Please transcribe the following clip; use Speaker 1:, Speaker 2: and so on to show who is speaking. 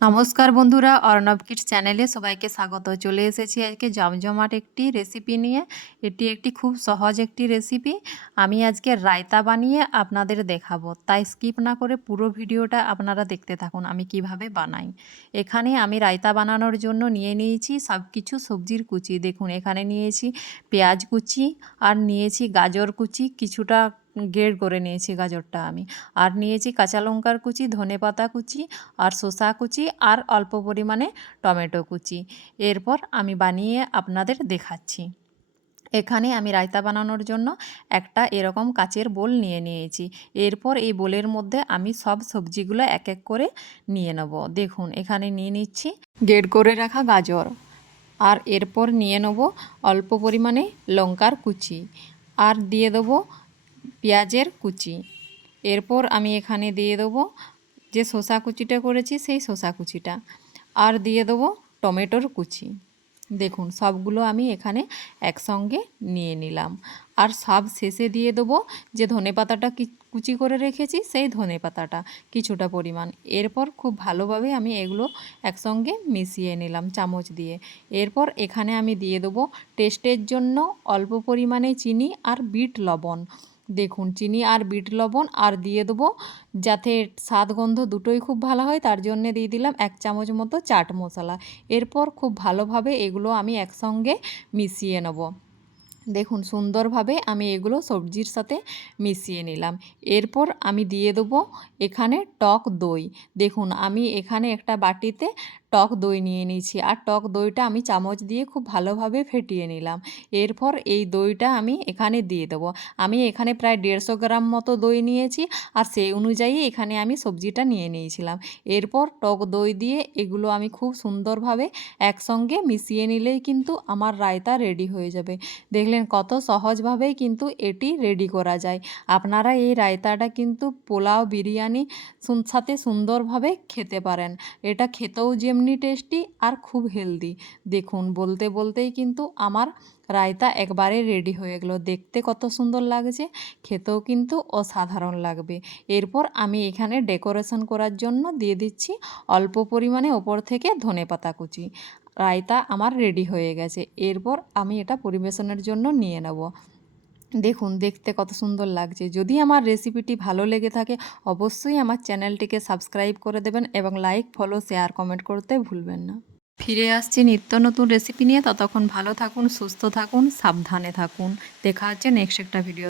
Speaker 1: নমস্কার বন্ধুরা, অর্ণব কিডস চ্যানেলে সবাইকে স্বাগত। চলে এসেছি আজকে জমজমাট একটি রেসিপি নিয়ে। এটি একটি খুব সহজ একটি রেসিপি আমি আজকে রায়তা বানিয়ে আপনাদের দেখাবো। তাই স্কিপ না করে পুরো ভিডিওটা আপনারা দেখতে থাকুন আমি কীভাবে বানাই। এখানে আমি রায়তা বানানোর জন্য নিয়ে নিয়েছি সব কিছু সবজির কুচি। দেখুন, এখানে নিয়েছি পেঁয়াজ কুচি আর নিয়েছি গাজর কুচি। কিছুটা গেড় করে নিয়েছি গাজরটা আমি। আর নিয়েছি কাঁচা লঙ্কার কুচি, ধনে পাতা কুচি, আর শসা কুচি, আর অল্প পরিমাণে টমেটো কুচি। এরপর আমি বানিয়ে আপনাদের দেখাচ্ছি। এখানে আমি রায়তা বানানোর জন্য একটা এরকম কাচের বোল নিয়ে নিয়েছি। এরপর এই বোলের মধ্যে আমি সব সবজিগুলো এক এক করে নিয়ে নেব। দেখুন, এখানে নিয়ে নিচ্ছি গেট করে রাখা গাজর। আর এরপর নিয়ে নেব অল্প পরিমাণে লঙ্কার কুচি। আর দিয়ে দেবো পেঁয়াজের কুচি। এরপর আমি এখানে দিয়ে দেবো যে শসা কুচিটা করেছি, সেই শসা কুচিটা। আর দিয়ে দেবো টমেটোর কুচি। দেখুন, সবগুলো আমি এখানে একসঙ্গে নিয়ে নিলাম। আর সব শেষে দিয়ে দেবো যে ধনে পাতাটা কুচি করে রেখেছি, সেই ধনে পাতাটা কিছুটা পরিমাণ। এরপর খুব ভালোভাবে আমি এগুলো একসঙ্গে মিশিয়ে নিলাম চামচ দিয়ে। এরপর এখানে আমি দিয়ে দেবো টেস্টের জন্য অল্প পরিমাণে চিনি আর বিট লবণ। দেখুন, চিনি আর বিট লবণ আর দিয়ে দেবো। যাতে স্বাদ গন্ধ দুটোই খুব ভালো হয়, তার জন্য দিয়ে দিলাম এক চামচ মতো চাট মশলা। এরপর খুব ভালোভাবে এগুলো আমি একসঙ্গে মিশিয়ে নেব। দেখুন, সুন্দরভাবে আমি এগুলো সবজির সাথে মিশিয়ে নিলাম। এরপর আমি দিয়ে দেবো এখানে টক দই। দেখুন, আমি এখানে একটা বাটিতে টক দই নিয়ে নিয়েছি। আর টক দইটা আমি চামচ দিয়ে খুব ভালোভাবে ফেটিয়ে নিলাম। এরপর এই দইটা আমি এখানে দিয়ে দেবো। আমি এখানে প্রায় দেড়শো গ্রাম মতো দই নিয়েছি আর সেই অনুযায়ী এখানে আমি সবজিটা নিয়ে নিয়েছিলাম। এরপর টক দই দিয়ে এগুলো আমি খুব সুন্দরভাবে একসঙ্গে মিশিয়ে নিলেই কিন্তু আমার রায়তা রেডি হয়ে যাবে। দেখলেন কত সহজভাবেই কিন্তু এটি রেডি করা যায়। আপনারা এই রায়তাটা কিন্তু পোলাও বিরিয়ানি সাথে সুন্দরভাবে খেতে পারেন। এটা খেতেও যেমনি টেস্টি আর খুব হেলদি দেখুন, বলতে বলতেই কিন্তু আমার রায়তা একবারে রেডি হয়ে গেলো। দেখতে কত সুন্দর লাগছে, খেতেও কিন্তু অসাধারণ লাগবে। এরপর আমি এখানে ডেকোরেশন করার জন্য দিয়ে দিচ্ছি অল্প পরিমাণে ওপর থেকে ধনে পাতা কুচি। রায়তা আমার রেডি হয়ে গেছে। এরপর আমি এটা পরিবেশনের জন্য নিয়ে নেব। দেখুন, দেখতে কত সুন্দর লাগছে। যদি আমার রেসিপিটি ভালো লেগে থাকে, অবশ্যই আমার চ্যানেলটিকে সাবস্ক্রাইব করে দেবেন এবং লাইক ফলো শেয়ার কমেন্ট করতে ভুলবেন না। ফিরে আসছি নিত্য নতুন রেসিপি নিয়ে। ততক্ষণ ভালো থাকুন, সুস্থ থাকুন, সাবধানে থাকুন। দেখা হচ্ছে নেক্সট একটা ভিডিও